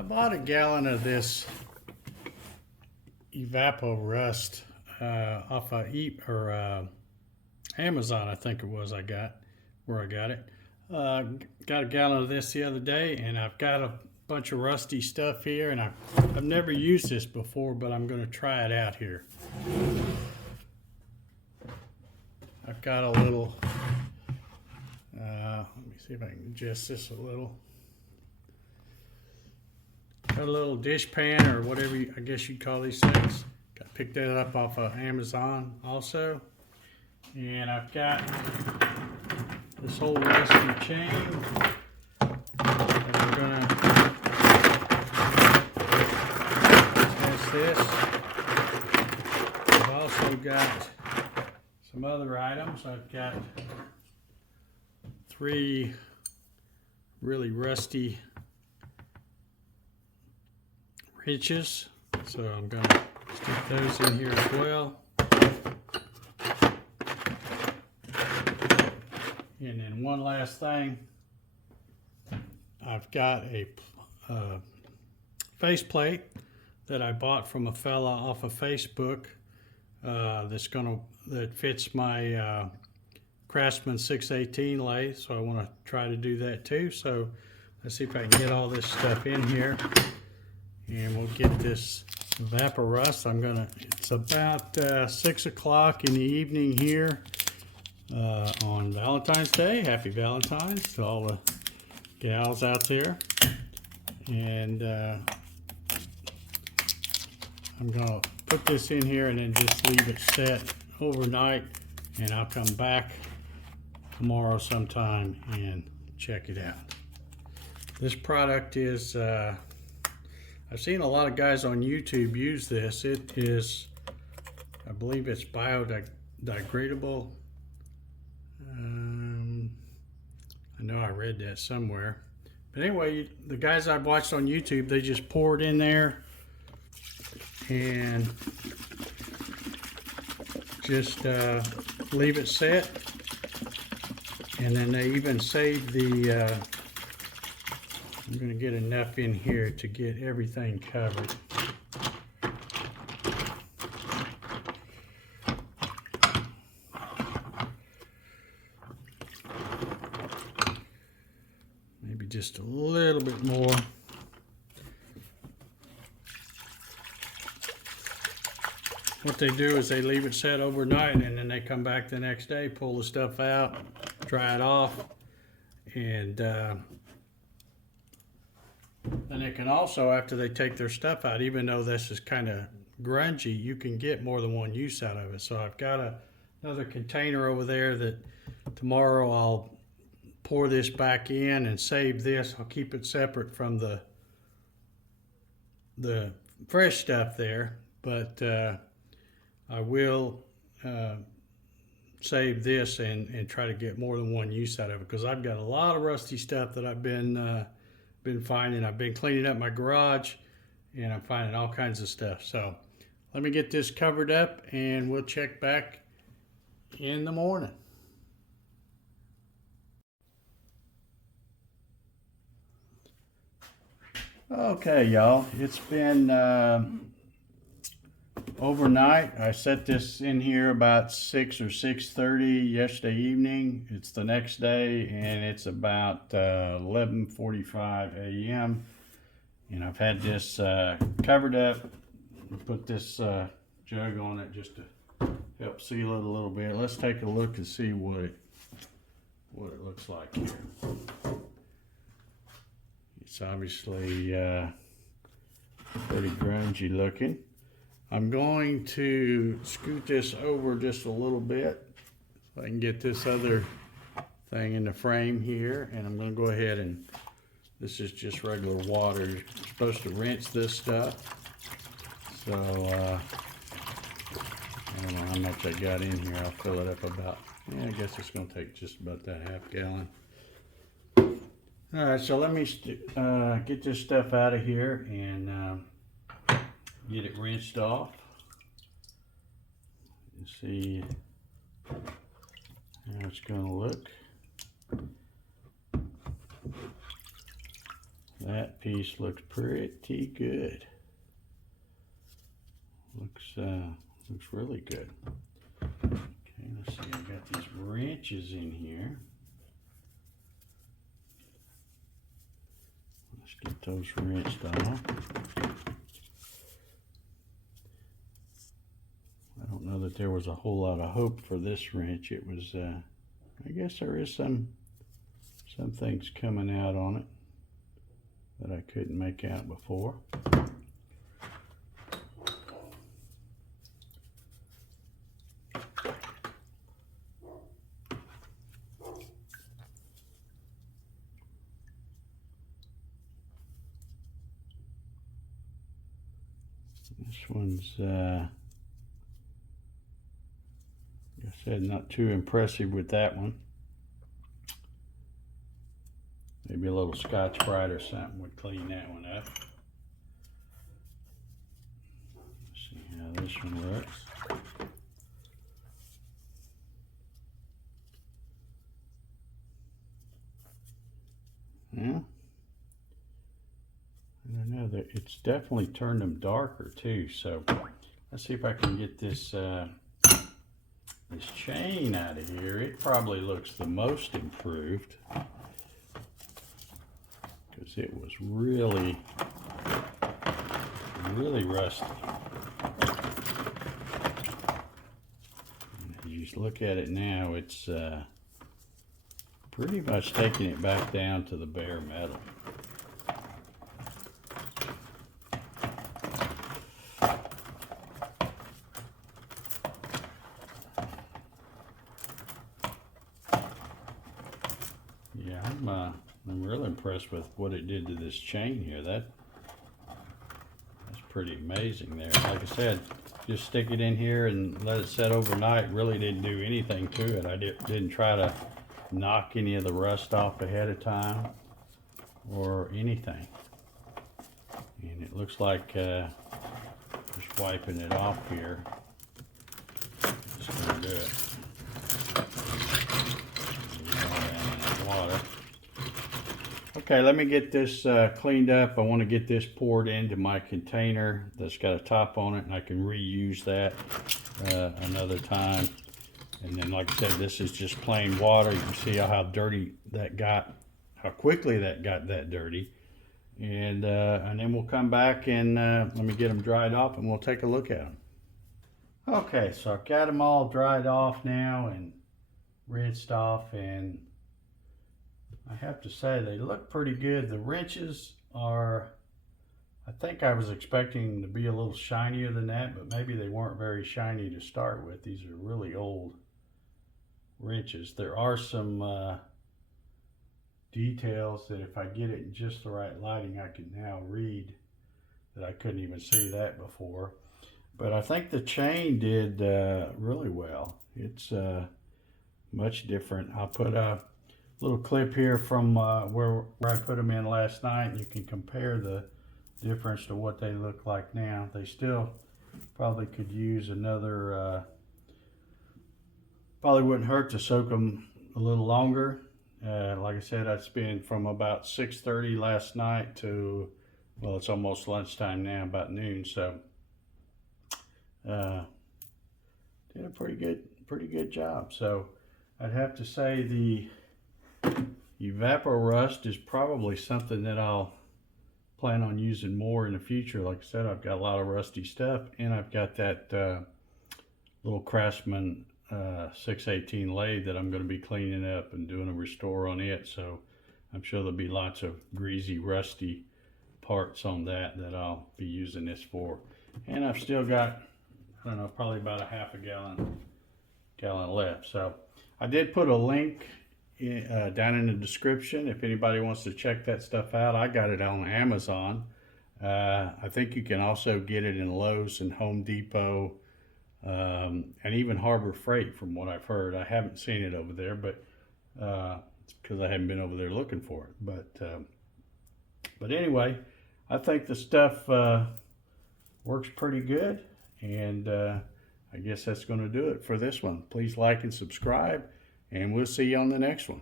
I bought a gallon of this Evapo-Rust off of Amazon, I think it was. I got it. Got a gallon of this the other day, and I've got a bunch of rusty stuff here, and I've never used this before, but I'm going to try it out here. I've got a little. Let me see if I can adjust this a little. Got a little dish pan, or whatever I guess you'd call these things. Picked that up off of Amazon also. And I've got this whole rusty chain that we're gonna test this. I've also got some other items. I've got 3 really rusty wrenches, so I'm gonna stick those in here as well. And then one last thing, I've got a faceplate that I bought from a fella off of Facebook that fits my Craftsman 618 lathe, so I want to try to do that too. So let's see if I can get all this stuff in here, and we'll get this Evapo-Rust. It's about 6 o'clock in the evening here on Valentine's Day. Happy Valentine's to all the gals out there. And I'm gonna put this in here and then just leave it set overnight, and I'll come back tomorrow sometime and check it out. This product is I've seen a lot of guys on YouTube use this. It is, I believe it's biodegradable. I know I read that somewhere. But anyway, the guys I've watched on YouTube, they just pour it in there and just leave it set. And then they even save the I'm going to get enough in here to get everything covered. Maybe just a little bit more. What they do is they leave it set overnight, and then they come back the next day, pull the stuff out, dry it off, and then they can also, after they take their stuff out, even though this is kind of grungy, you can get more than one use out of it. So I've got another container over there that tomorrow I'll pour this back in and save this. I'll keep it separate from the fresh stuff there, but I will save this and try to get more than one use out of it, because I've got a lot of rusty stuff that I've been finding. I've been cleaning up my garage, and I'm finding all kinds of stuff. So let me get this covered up, and we'll check back in the morning. Okay, y'all, it's been overnight. I set this in here about 6 or 6:30 yesterday evening. It's the next day, and it's about 11:45 a.m. and I've had this covered up. Put this jug on it just to help seal it a little bit. Let's take a look and see what it looks like here. It's obviously pretty grungy looking. I'm going to scoot this over just a little bit so I can get this other thing in the frame here, and I'm going to go ahead and, this is just regular water. You're supposed to rinse this stuff. So I don't know how much I got in here. I'll fill it up about, I guess it's going to take just about that half gallon. All right, so let me get this stuff out of here and get it rinsed off and see how it's going to look. That piece looks pretty good. Looks really good. Okay, let's see, I got these wrenches in here. Let's get those wrenched off. I don't know that there was a whole lot of hope for this wrench. It was, I guess there is some things coming out on it that I couldn't make out before. This one's, like I said, not too impressive with that one. Maybe a little Scotch-Brite or something would clean that one up. Let's see how this one looks. Yeah. I don't know, that it's definitely turned them darker too. So let's see if I can get this this chain out of here. It probably looks the most improved because it was really rusty. And as you look at it now, it's pretty much taking it back down to the bare metal. Yeah, I'm real impressed with what it did to this chain here. That's pretty amazing there. Like I said, just stick it in here and let it set overnight. Really didn't do anything to it. I didn't try to knock any of the rust off ahead of time or anything. And it looks like just wiping it off here is going to do it. Okay, let me get this cleaned up. I want to get this poured into my container that's got a top on it, and I can reuse that another time. And then, like I said, this is just plain water. You can see how dirty that got, how quickly that got that dirty. And then we'll come back and let me get them dried off, and we'll take a look at them. Okay, so I've got them all dried off now and rinsed off, and I have to say they look pretty good. The wrenches are, I think I was expecting them to be a little shinier than that, but maybe they weren't very shiny to start with. These are really old wrenches. There are some details that if I get it in just the right lighting, I can now read that I couldn't even see that before. But I think the chain did really well. It's much different. I'll put a little clip here from where I put them in last night, and you can compare the difference to what they look like now. They still probably could use another, probably wouldn't hurt to soak them a little longer. Like I said, I'd spend from about 6:30 last night to, well, it's almost lunchtime now, about noon. So did a pretty good job. So I'd have to say the Evapo-Rust is probably something that I'll plan on using more in the future. Like I said, I've got a lot of rusty stuff, and I've got that little Craftsman 618 lathe that I'm going to be cleaning up and doing a restore on it. So I'm sure there'll be lots of greasy, rusty parts on that I'll be using this for. And I've still got, I don't know, probably about a half a gallon left. So I did put a link down in the description if anybody wants to check that stuff out. I got it on Amazon. I think you can also get it in Lowe's and Home Depot, and even Harbor Freight, from what I've heard. I haven't seen it over there, but it's because I haven't been over there looking for it. But anyway, I think the stuff works pretty good, and I guess that's going to do it for this one. Please like and subscribe, and we'll see you on the next one.